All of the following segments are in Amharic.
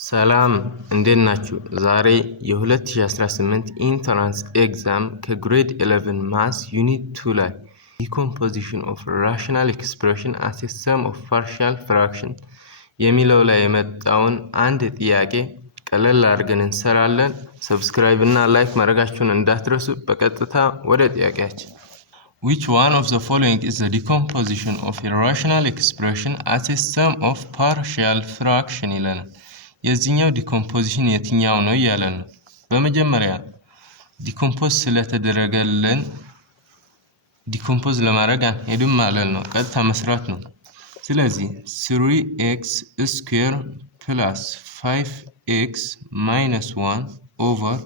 ሰላም እንዴት ናችሁ? ዛሬ የ2018 ኢንትራንስ ኤግዛም ከግሬድ 11 ማስ ዩኒት 2 ላይ ዲኮምፖዚሽን ኦፍ ራሽናል ኤክስፕሬሽን አስ ኤ ሰም ኦፍ ፓርሻል ፍራክሽን የሚለው ላይ የመጣውን አንድ ጥያቄ ቀለል አድርገን እንሰራለን። ሰብስክራይብ እና ላይክ ማድረጋችሁን እንዳትረሱ። በቀጥታ ወደ ጥያቄያችን Which one of the following is the decomposition of a rational expression as a sum of partial fraction ይለናል። የዚህኛው ዲኮምፖዚሽን የትኛው ነው እያለ ነው። በመጀመሪያ ዲኮምፖዝ ስለተደረገልን ዲኮምፖዝ ለማድረግ አንሄድም ማለት ነው፣ ቀጥታ መስራት ነው። ስለዚህ 3x ስኩዌር ፕላስ 5x ማይነስ 1 ኦቨር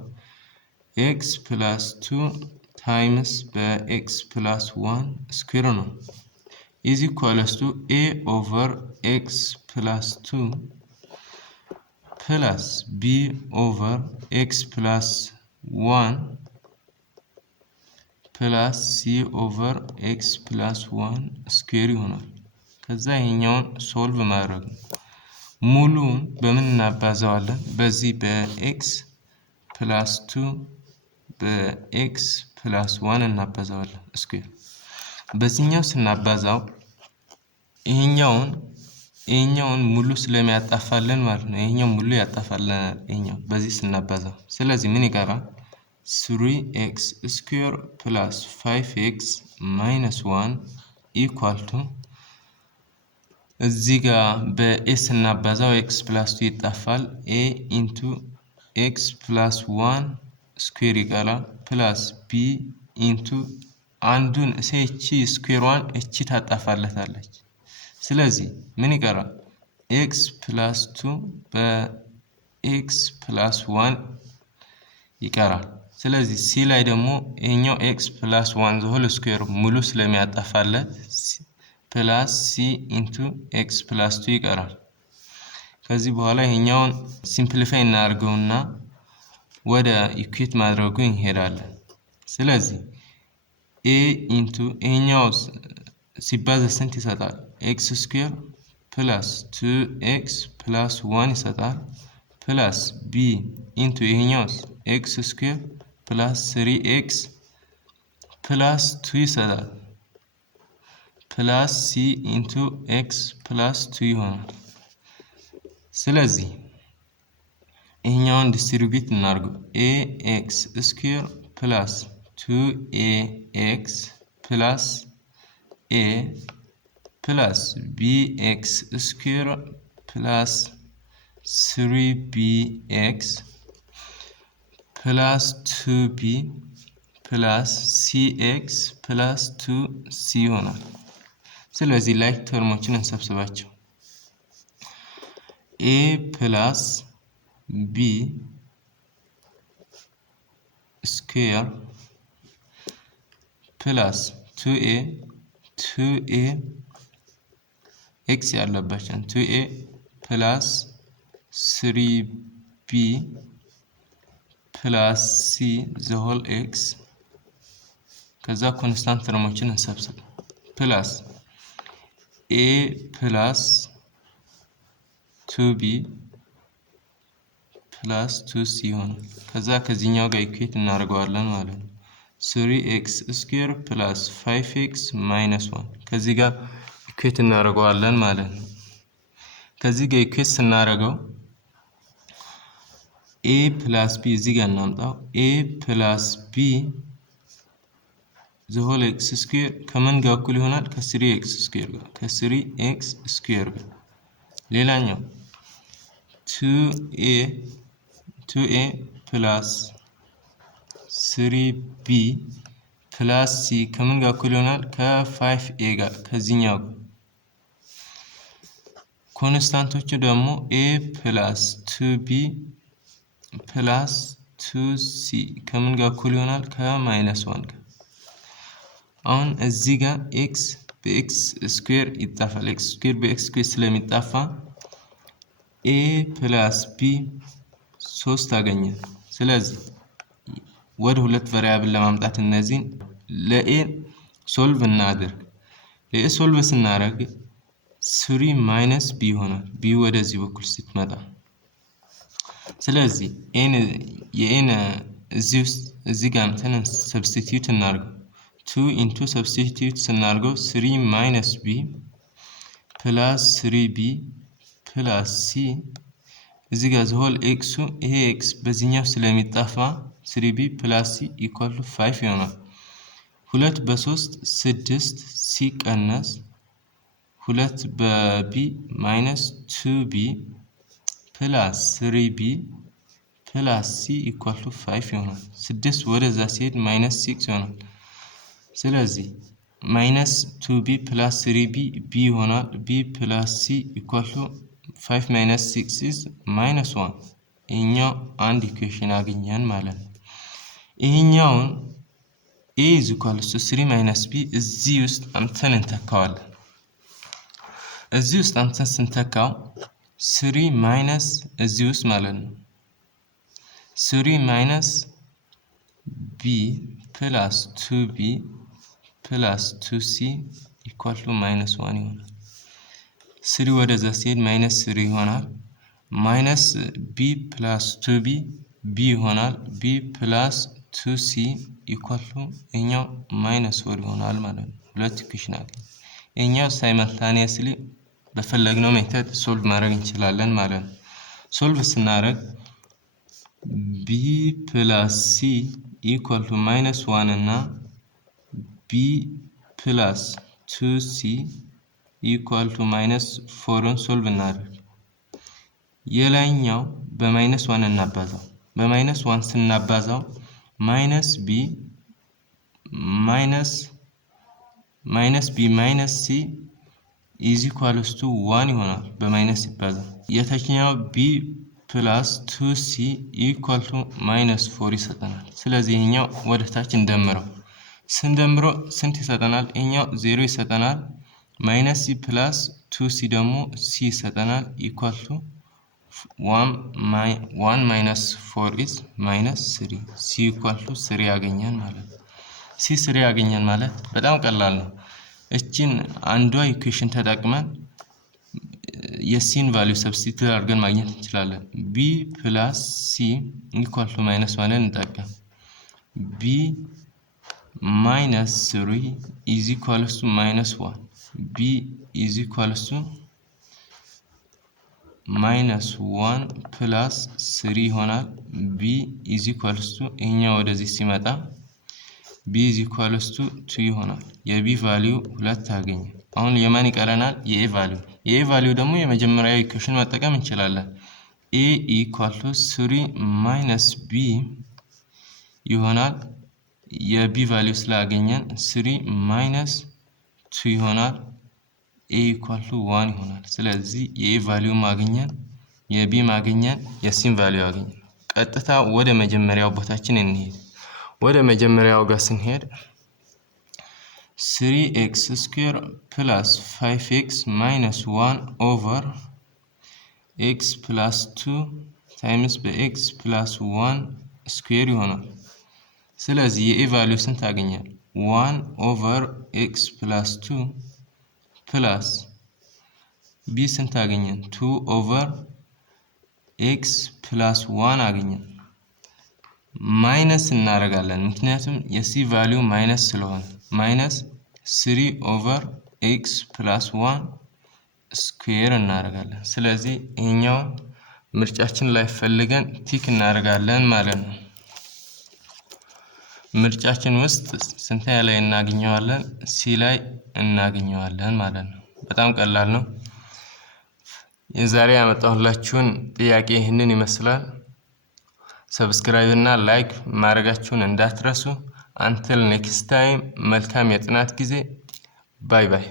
x ፕላስ 2 ታይምስ በx ፕላስ 1 ስኩዌር ነው ኢዝ ኢኳልስ ቱ a ኦቨር x ፕላስ 2 plus b over x plus 1 plus c over x plus 1 ስኩዌር ይሆናል። ከዛ ይሄኛውን ሶልቭ ማድረግ ነው። ሙሉን በምን እናባዛዋለን? በዚህ በx plus 2 በx plus 1 እናባዛዋለን ስኩዌር። በዚህኛው ስናባዛው ይሄኛውን ሙሉ ስለሚያጣፋልን ማለት ነው። ይሄኛው ሙሉ ያጣፋልናል ይሄኛው በዚህ ስናባዛው። ስለዚህ ምን ይቀራል? 3x ስኩዌር ፕላስ 5x ማይነስ 1 ኢኳል ቱ እዚህ ጋር በኤ ስናባዛው x ፕላስ 2 ይጣፋል። a ኢንቱ x ፕላስ 1 ስኩዌር ይቀራል ፕላስ b ኢንቱ አንዱን እቺ ስኩዌሯን እቺ ታጣፋለታለች። ስለዚህ ምን ይቀራል? x plus 2 በx plus 1 ይቀራል። ስለዚህ c ላይ ደግሞ ይሄኛው x plus 1 the whole square ሙሉ ስለሚያጣፋለት plus c into x plus 2 ይቀራል። ከዚህ በኋላ ይሄኛውን ሲምፕሊፋይ እናድርገውና ወደ ኢኩዌት ማድረጉ እንሄዳለን። ስለዚህ a into ይሄኛው ሲባዛ ስንት ይሰጣል? x ስኩዌር ፕላስ 2x ፕላስ 1 ይሰጣል ፕላስ b ኢንቱ ይሄኛው x ስኩዌር ፕላስ 3x ፕላስ 2 ይሰጣል ፕላስ c ኢንቱ x ፕላስ 2 ይሆናል። ስለዚህ ይሄኛውን ዲስትሪቢዩት እናድርገው። ax ስኩዌር ፕላስ 2ax ፕላስ a plus bx square plus 3bx plus 2b plus cx plus 2c ይሆናል። ስለዚህ ላይክ ተርሞችን እንሰብስባቸው። a plus b square plus 2a x ያለባቸው 2a plus 3b plus c the whole x ከዛ ኮንስታንት ተርሞችን እንሰብስብ plus a plus 2b plus 2c ይሆናል። ከዛ ከዚህኛው ጋር ኢኩዌት እናደርገዋለን ማለት ነው። 3x ስኩዌር ፕላስ 5x ማይነስ 1 ከዚህ ጋር ኢኩዌት እናደርገዋለን ማለት ነው። ከዚህ ጋር ኢኩዌት ስናደርገው a ፕላስ b እዚህ ጋር እናምጣው። a ፕላስ b the whole x ስኩዌር ከምን ጋር እኩል ይሆናል? ከ3x ስኩዌር ጋር ከ3x ስኩዌር ጋር። ሌላኛው 2a ፕላስ 3b ፕላስ c ከምን ጋር እኩል ይሆናል? ከ5a ጋር ከዚህኛው ጋር። ኮንስታንቶቹ ደግሞ a ፕላስ 2b ፕላስ 2c ከምን ጋር እኩል ይሆናል? ከማይነስ 1 ጋር። አሁን እዚህ ጋር x በx ስኩዌር ይጣፋል። x ስኩዌር በx ስኩዌር ስለሚጣፋ a ፕላስ b 3 አገኘን። ስለዚህ ወደ ሁለት ቫሪያብል ለማምጣት እነዚህን ለኤ ሶልቭ እናድርግ። ለኤ ሶልቭ ስናደርግ 3 minus b ይሆናል። b ወደዚህ በኩል ስትመጣ ስለዚህ የኤን እዚህ ጋር አምጥተን ሰብስቲቲዩት እናድርገው 2 ኢንቱ ሰብስቲቲዩት ስናደርገው 3 ማይነስ ቢ ፕላስ 3b ፕላስ ሲ እዚህ ጋር ዘሆል ኤክሱ ይሄ ኤክስ በዚህኛው ስለሚጣፋ 3b ፕላስ ሲ ኢኳል ቱ 5 ይሆናል። 2 በ3 6 ሲቀነስ 2 በb ማይነስ 2b ፕላስ 3b ፕላስ c ኢኳል ቱ 5 ይሆናል። 6 ወደዛ ሲሄድ ማይነስ 6 ይሆናል። ስለዚህ ማይነስ 2b ፕላስ 3b b ይሆናል። b ፕላስ c ኢኳል ቱ 5 ማይነስ 6 is ማይነስ 1 ይሄኛው አንድ ኢኩዌሽን አገኘን ማለት ነው። ይሄኛውን a is equal to 3 minus b እዚህ ውስጥ አምጥተን እንተካዋለን። እዚህ ውስጥ አምጥተን ስንተካው 3 ማይነስ እዚህ ውስጥ ማለት ነው 3 ማይነስ b ፕላስ 2b ፕላስ 2c ኢኳል ቱ ማይነስ 1 ይሆናል። 3 ወደዛ ሲሄድ ማይነስ 3 ይሆናል። ማይነስ b ፕላስ 2b b ይሆናል። b ፕላስ 2c ኢኳል ቱ እኛው ማይነስ 4 ይሆናል ማለት ነው። ሁለት ኢኩዌሽን አለ። እኛው ሳይመልታኒየስሊ በፈለግነው ሜተድ ሶልቭ ማድረግ እንችላለን ማለት ነው። ሶልቭ ስናደርግ b ፕላስ c ኢኳል ቱ ማይነስ 1 እና b ፕላስ 2c ኢኳል ቱ ማይነስ 4ን ሶልቭ እናደርግ። የላይኛው በማይነስ 1 እናባዛው። በማይነስ 1 ስናባዛው ማይነስ b ማይነስ b ማይነስ c ኢዝ ኢኳልስ ቱ 1 ይሆናል። በማይነስ ሲባዛ የታችኛው b ፕላስ 2c ኢኳል ቱ ማይነስ 4 ይሰጠናል። ስለዚህ ይሄኛው ወደ ታች እንደምረው። ስንደምረው ስንት ይሰጠናል? ይሄኛው 0 ይሰጠናል። ማይነስ c ፕላስ 2c ደግሞ c ይሰጠናል ኢኳል ቱ 1 ማይነስ 4 is ማይነስ 3 c ኢኳል ቱ 3 ያገኛል ማለት ነው። c 3 ያገኛል ማለት በጣም ቀላል ነው። እቺን አንዷ ኢኩዌሽን ተጠቅመን የሲን ቫልዩ ሰብስቲቱት አድርገን ማግኘት እንችላለን። b ፕላስ c ኢኳል ቱ ማይነስ 1 እንጠቀም። b ማይነስ 3 is equals to minus 1 b is equals to minus 1 plus 3 ይሆናል። b is equals to እኛው ወደዚህ ሲመጣ b is equals to 2 ይሆናል። የb ቫልዩ 2 አገኘ። አሁን የማን ይቀረናል? የa ቫልዩ። የa ቫልዩ ደግሞ የመጀመሪያው ኢኩዌሽን መጠቀም እንችላለን። a equal to 3 minus b ይሆናል። የb ቫልዩ ስላገኘን 3 minus 2 ይሆናል። a equal to 1 ይሆናል። ስለዚህ የa ቫልዩ ማግኘን የb ማግኘን የሲን ቫልዩ አገኘን። ቀጥታ ወደ መጀመሪያው ቦታችን እንሄድ። ወደ መጀመሪያው ጋር ስንሄድ 3x square plus 5x minus 1 over x plus 2 times በx plus 1 square ይሆናል። ስለዚህ የa ቫልዩ ስንት አገኛል? 1 over x plus 2 plus b ስንት አገኘን? 2 over x plus 1 አገኘን። ማይነስ እናደርጋለን ምክንያቱም የc ቫልዩ ማይነስ ስለሆነ ማይነስ 3 over x plus 1 ስኩዌር እናደርጋለን። ስለዚህ ይሄኛው ምርጫችን ላይ ፈልገን ቲክ እናደርጋለን ማለት ነው። ምርጫችን ውስጥ ስንተኛ ላይ እናገኘዋለን? ሲ ላይ እናገኘዋለን ማለት ነው። በጣም ቀላል ነው። የዛሬ ያመጣሁላችሁን ጥያቄ ይህንን ይመስላል። ሰብስክራይብ እና ላይክ ማድረጋችሁን እንዳትረሱ። አንቲል ኔክስት ታይም መልካም የጥናት ጊዜ። ባይ ባይ።